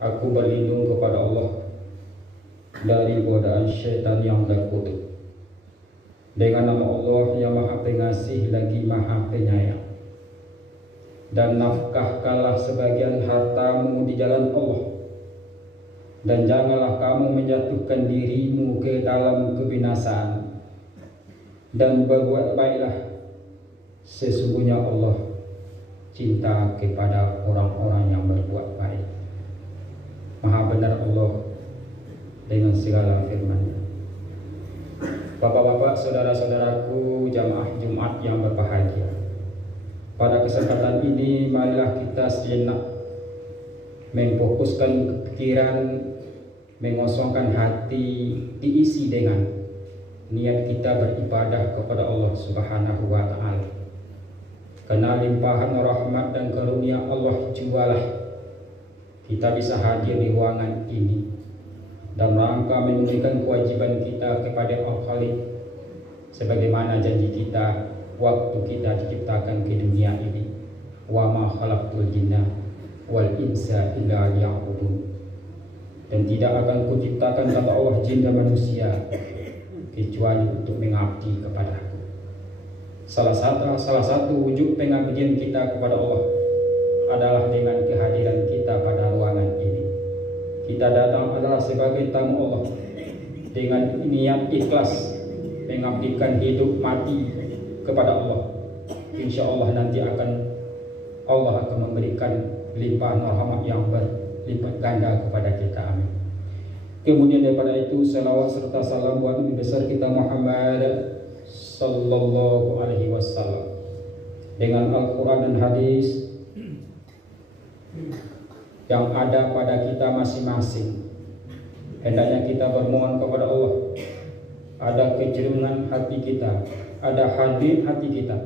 Aku berlindung kepada Allah dari godaan syaitan yang terkutuk. Dengan nama Allah yang Maha Pengasih lagi Maha Penyayang. Dan nafkahkanlah sebagian hartamu di jalan Allah, dan janganlah kamu menjatuhkan dirimu ke dalam kebinasaan. Dan berbuat baiklah, sesungguhnya Allah cinta kepada orang-orang yang berbuat baik. Maha benar Allah dengan segala firman-Nya. Bapak-bapak, saudara-saudaraku, jamaah Jumat yang berbahagia. Pada kesempatan ini marilah kita sejenak memfokuskan pikiran, mengosongkan hati, diisi dengan niat kita beribadah kepada Allah Subhanahu wa Ta'ala. Karena limpahan rahmat dan karunia Allah jualah kita bisa hadir di ruangan ini dan rangka menunaikan kewajiban kita kepada Al-Khaliq sebagaimana janji kita waktu kita diciptakan ke dunia ini. Wa ma khalaqtul jinna wal insa illa liya'budun. Dan tidak akan kuciptakan kata Allah jin dan manusia kecuali untuk mengabdi kepadaku. Salah satu wujud pengabdian kita kepada Allah adalah dengan kehadiran kita pada ruangan ini. Kita datang adalah sebagai tamu Allah dengan niat ikhlas mengabdikan hidup mati kepada Allah. Insya Allah nanti Allah akan memberikan limpahan rahmat yang berlipat ganda kepada kita. Amin. Kemudian daripada itu salawat serta salam buat Nabi besar kita Muhammad sallallahu alaihi wasallam dengan Al-Quran dan hadis yang ada pada kita masing-masing. Hendaknya kita bermohon kepada Allah, ada kejerungan hati kita, ada hadir hati kita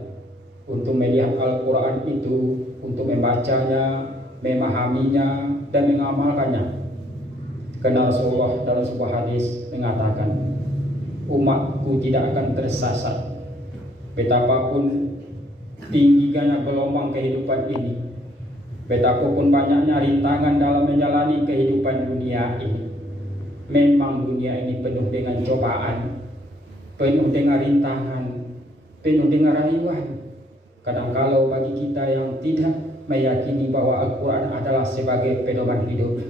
untuk melihat Al-Quran itu, untuk membacanya, memahaminya, dan mengamalkannya. Karena Rasulullah dalam sebuah hadis mengatakan, umatku tidak akan tersesat betapapun tingginya gelombang kehidupan ini, betapapun banyaknya rintangan dalam menjalani kehidupan dunia ini. Memang dunia ini penuh dengan cobaan, penuh dengan rintangan, penuh dengan rayuan. Kadang-kalau bagi kita yang tidak meyakini bahwa Al-Quran adalah sebagai pedoman hidup,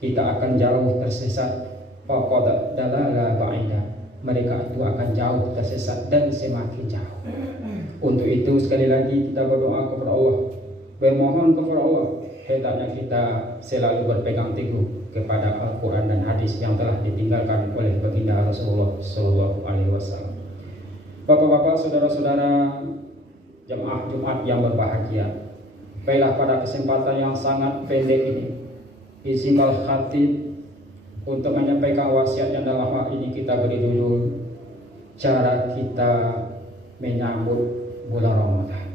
kita akan jauh tersesat. Faqad dalala ba'ida, mereka itu akan jauh tersesat dan semakin jauh. Untuk itu sekali lagi kita berdoa kepada Allah, bermohon kepada Allah, hendaknya kita selalu berpegang teguh kepada Al-Quran dan hadis yang telah ditinggalkan oleh baginda Rasulullah Sallallahu Alaihi Wasallam. Bapak-bapak, saudara-saudara, jemaah Jumat yang berbahagia, baiklah pada kesempatan yang sangat pendek ini, izinkan khatib untuk menyampaikan wasiat yang dalam hal ini kita beri dulu cara kita menyambut bulan Ramadan.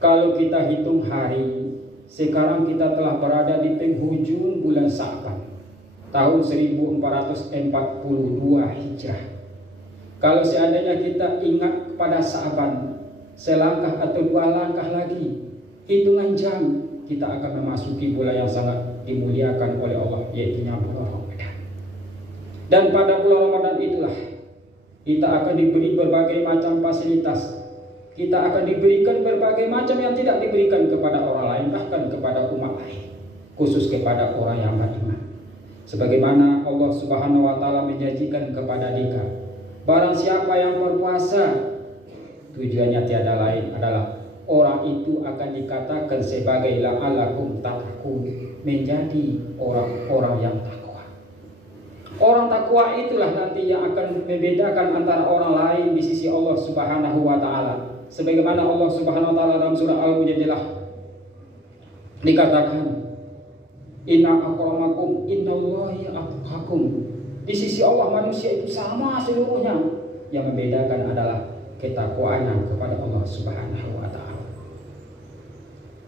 Kalau kita hitung hari, sekarang kita telah berada di penghujung bulan Sa'ban tahun 1442 Hijrah. Kalau seandainya kita ingat pada Sa'ban, selangkah atau dua langkah lagi, hitungan jam, kita akan memasuki bulan yang sangat dimuliakan oleh Allah, yaitu bulan Ramadan. Dan pada bulan Ramadan itulah kita akan diberi berbagai macam fasilitas. Kita akan diberikan berbagai macam yang tidak diberikan kepada orang lain, bahkan kepada umat lain, khusus kepada orang yang beriman. Sebagaimana Allah Subhanahu wa Ta'ala menjanjikan kepada kita, barang siapa yang berpuasa, tujuannya tiada lain adalah orang itu akan dikatakan sebagai la'alakum tattaqun, menjadi orang-orang yang takwa. Orang takwa itulah nanti yang akan membedakan antara orang lain di sisi Allah Subhanahu wa Ta'ala. Sebagaimana Allah Subhanahu wa Ta'ala dalam surah Al-Mujadilah dikatakan, inna akramakum innallahi atqakum. Di sisi Allah manusia itu sama seluruhnya. Yang membedakan adalah ketakwaannya kepada Allah Subhanahu wa Ta'ala.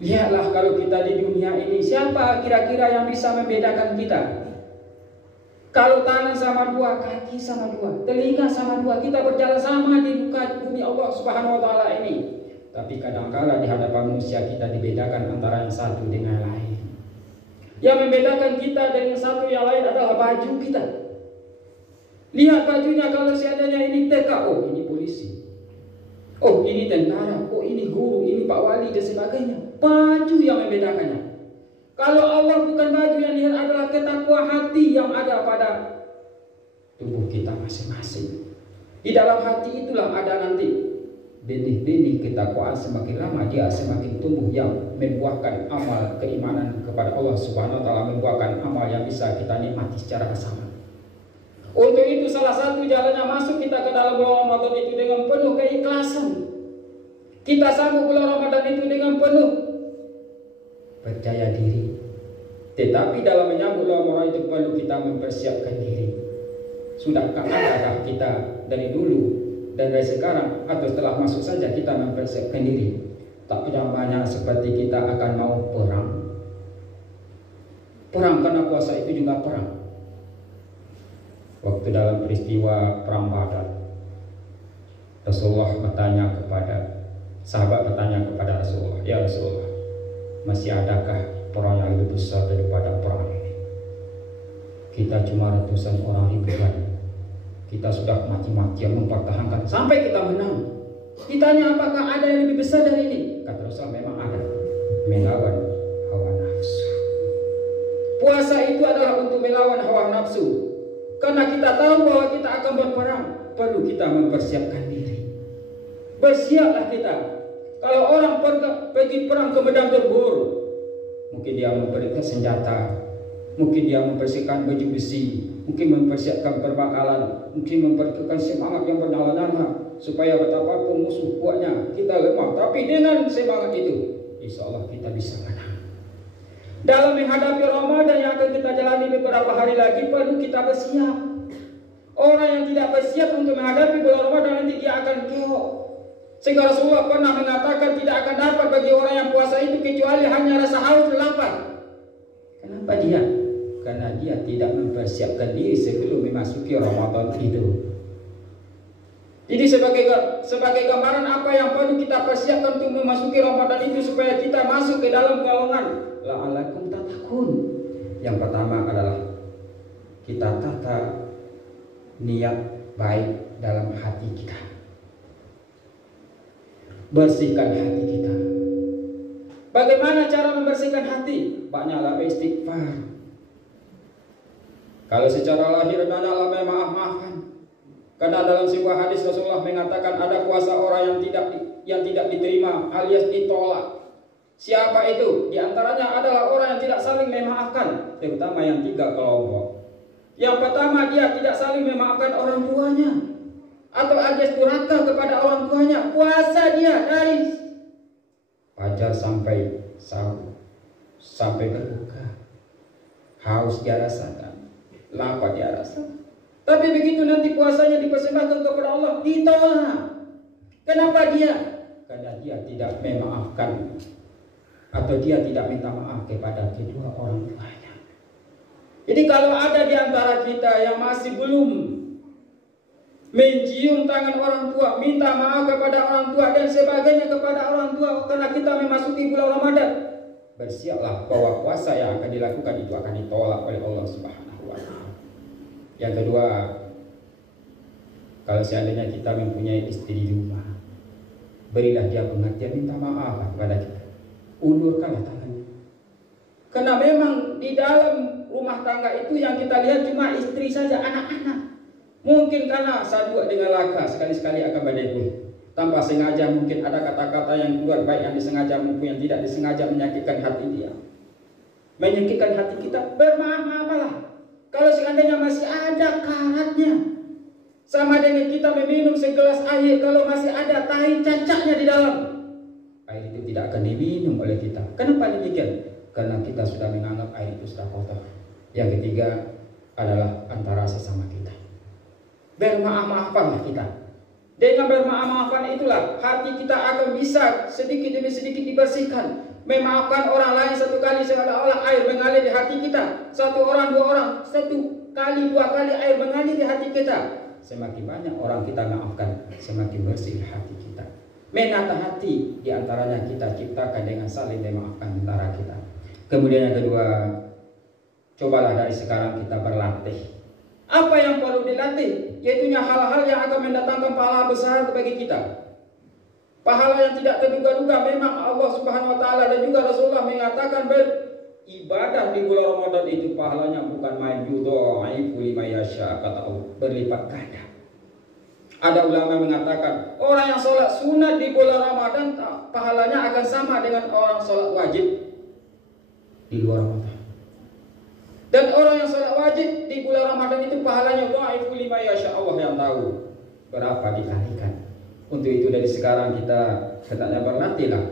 Lihatlah kalau kita di dunia ini, siapa kira-kira yang bisa membedakan kita? Kalau tangan sama dua, kaki sama dua, telinga sama dua, kita berjalan sama di muka bumi Allah Subhanahu wa Ta'ala ini. Tapi kadangkala di hadapan manusia kita dibedakan antara yang satu dengan yang lain. Yang membedakan kita dengan satu yang lain adalah baju kita. Lihat bajunya, kalau seadanya ini TK, oh ini polisi, oh ini tentara, oh ini guru, ini Pak Wali dan sebagainya. Baju yang membedakannya. Kalau Allah bukan baju, yang dilihat adalah ketakwaan hati yang ada pada tubuh kita masing-masing. Di dalam hati itulah ada nanti benih-benih ketakwaan. Semakin lama dia semakin tumbuh, yang membuahkan amal keimanan kepada Allah Subhanahu wa taala, membuahkan amal yang bisa kita nikmati secara bersama. Untuk itu salah satu jalannya masuk kita ke dalam bulan Ramadan itu dengan penuh keikhlasan. Kita sambut bulan Ramadan itu dengan penuh percaya diri. Tetapi dalam menyambut bulan Ramadan itu perlu kita mempersiapkan diri. Sudahkah adakah kita dari dulu dan dari sekarang atau setelah masuk saja kita mempersiapkan diri? Tak namanya seperti kita akan mau perang. Perang karena puasa itu juga perang. Waktu dalam peristiwa perang Badar, Rasulullah sahabat bertanya kepada Rasulullah, ya Rasulullah, masih adakah perang yang lebih besar daripada perang ini? Kita cuma ratusan orang ribuan. Kita sudah mati-matian mempertahankan sampai kita menang. Ditanya apakah ada yang lebih besar dari ini? Kata Rasul, memang ada. Melawan hawa nafsu. Puasa itu adalah untuk melawan hawa nafsu. Karena kita tahu bahwa kita akan berperang, perlu kita mempersiapkan diri. Bersiaplah kita. Kalau orang pergi perang ke medan tempur, mungkin dia mempersiapkan senjata, mungkin dia mempersiapkan baju besi, mungkin mempersiapkan perbekalan, mungkin mempersiapkan semangat yang bernyala-nyala, supaya betapapun musuh kuatnya kita lemah, tapi dengan semangat itu, insya Allah kita bisa menang. Dalam menghadapi Ramadan yang akan kita jalani beberapa hari lagi, perlu kita bersiap. Orang yang tidak bersiap untuk menghadapi bulan Ramadan nanti dia akan keok. Sehingga Rasulullah pernah mengatakan tidak akan dapat bagi orang yang puasa itu kecuali hanya rasa haus dan lapar. Kenapa dia? Karena dia tidak mempersiapkan diri sebelum memasuki Ramadan itu. Jadi sebagai gambaran apa yang perlu kita persiapkan untuk memasuki Ramadan itu, supaya kita masuk ke dalam golongan la'alakum tattaqun. Yang pertama adalah kita tata niat baik dalam hati kita. Bersihkan hati kita. Bagaimana cara membersihkan hati? Banyaklah istighfar. Kalau secara lahir banyaklah maaf-maafan. Karena dalam sebuah hadis Rasulullah mengatakan ada puasa orang yang tidak diterima alias ditolak. Siapa itu? Di antaranya adalah orang yang tidak saling memaafkan, terutama yang 3 kelompok. Yang pertama, dia tidak saling memaafkan orang tuanya, atau alias durhaka kepada orang tuanya. Puasa dia dari fajar sampai sahur, sampai berbuka. Haus dia rasakan, lapar dia rasakan. Tapi begitu nanti puasanya dipersembahkan kepada Allah, ditolak. Kenapa dia? Karena dia tidak memaafkan, atau dia tidak minta maaf kepada kedua orang tuanya. Jadi kalau ada di antara kita yang masih belum mencium tangan orang tua, minta maaf kepada orang tua dan sebagainya kepada orang tua karena kita memasuki bulan Ramadan, bersiaplah bahwa puasa yang akan dilakukan itu akan ditolak oleh Allah Subhanahu wa taala. Yang kedua, kalau seandainya kita mempunyai istri di rumah, berilah dia pengertian, minta maaf kepada kita. Ulurkanlah tangannya. Karena memang di dalam rumah tangga itu yang kita lihat cuma istri saja, anak-anak. Mungkin karena sadua dengan laka sekali-sekali akan badai. Tanpa sengaja mungkin ada kata-kata yang keluar, baik yang disengaja maupun yang tidak disengaja, menyakitkan hati dia, menyakitkan hati kita. Bermaaf-maafalah. Kalau seandainya masih ada karatnya, sama dengan kita meminum segelas air, kalau masih ada tahi cacaknya di dalam, air itu tidak akan diminum oleh kita. Kenapa demikian? Karena kita sudah menganggap air itu sudah kotor. Yang ketiga adalah antara sesama kita. Bermaaf-maafanlah kita. Dengan bermaaf-maafan itulah hati kita akan bisa sedikit demi sedikit dibersihkan. Memaafkan orang lain satu kali seolah-olah air mengalir di hati kita. Satu orang, 2 orang, 1 kali, 2 kali air mengalir di hati kita. Semakin banyak orang kita maafkan, semakin bersih hati kita. menata hati di antaranya kita ciptakan dengan saling memaafkan antara kita. Kemudian yang kedua, cobalah dari sekarang kita berlatih. Apa yang perlu dilatih? Yaitunya hal-hal yang akan mendatangkan pahala besar bagi kita. Pahala yang tidak terduga-duga. Memang Allah Subhanahu wa taala dan juga Rasulullah mengatakan beribadah di bulan Ramadan itu pahalanya bukan main yudha'ifu liman yasha, kata Allah, berlipat ganda. Ada ulama mengatakan orang yang sholat sunat di bulan Ramadan pahalanya akan sama dengan orang sholat wajib di luar Ramadan. Dan orang yang sholat wajib di bulan Ramadan itu pahalanya dha'ifu liman yasha, Allah yang tahu berapa dikalikan. Untuk itu dari sekarang kita hendaknya berlatihlah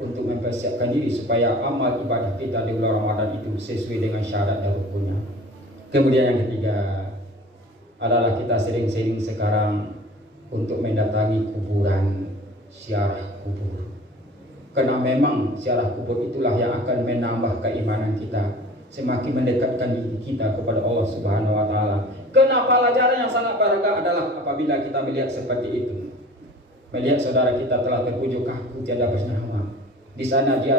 untuk mempersiapkan diri supaya amal ibadah kita di bulan Ramadan itu sesuai dengan syarat dan rukunnya. Kemudian yang ketiga adalah kita sering-sering sekarang untuk mendatangi kuburan, ziarah kubur. Karena memang ziarah kubur itulah yang akan menambah keimanan kita, semakin mendekatkan diri kita kepada Allah Subhanahu wa taala. Karena pelajaran yang sangat berharga adalah apabila kita melihat seperti itu. Melihat saudara kita telah terpujuk kaku tiada bernyawa. Di sana dia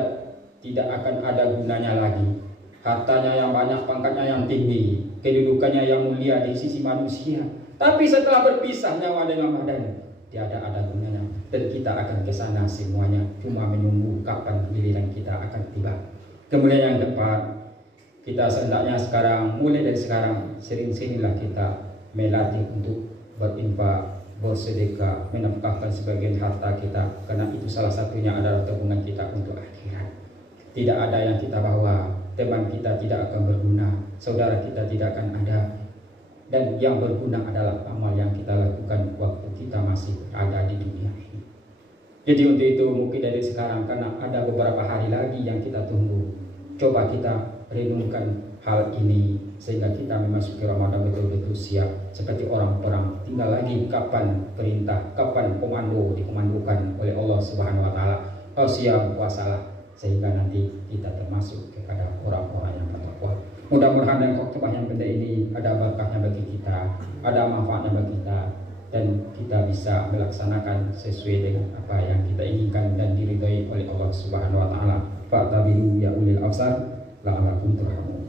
tidak akan ada gunanya lagi. Hartanya yang banyak, pangkatnya yang tinggi, kedudukannya yang mulia di sisi manusia. Tapi setelah berpisah nyawa dengan badannya, tiada ada gunanya. Dan kita akan ke sana semuanya, cuma menunggu kapan giliran kita akan tiba. Kemudian yang keempat, kita sehendaknya sekarang, mulai dari sekarang, sering-seringlah kita melatih untuk berinfak, bersedekah, menafkahkan sebagian harta kita, karena itu salah satunya adalah tabungan kita untuk akhirat. Tidak ada yang kita bawa, teman kita tidak akan berguna, saudara kita tidak akan ada, dan yang berguna adalah amal yang kita lakukan waktu kita masih ada di dunia ini. Jadi untuk itu mungkin dari sekarang, karena ada beberapa hari lagi yang kita tunggu, coba kita renungkan hal ini sehingga kita memasuki Ramadan betul-betul siap seperti orang perang. Tinggal lagi kapan perintah, kapan komando dikomandokan oleh Allah Subhanahu wa taala. Oh siap puasalah, sehingga nanti kita termasuk kepada orang-orang yang bertakwa. Mudah-mudahan dengan khutbah yang pendek ini ada berkahnya bagi kita, ada manfaatnya bagi kita, dan kita bisa melaksanakan sesuai dengan apa yang kita inginkan dan diridhai oleh Allah Subhanahu wa taala. Fa'tabiru ya ulil absar la'allakum turhamun.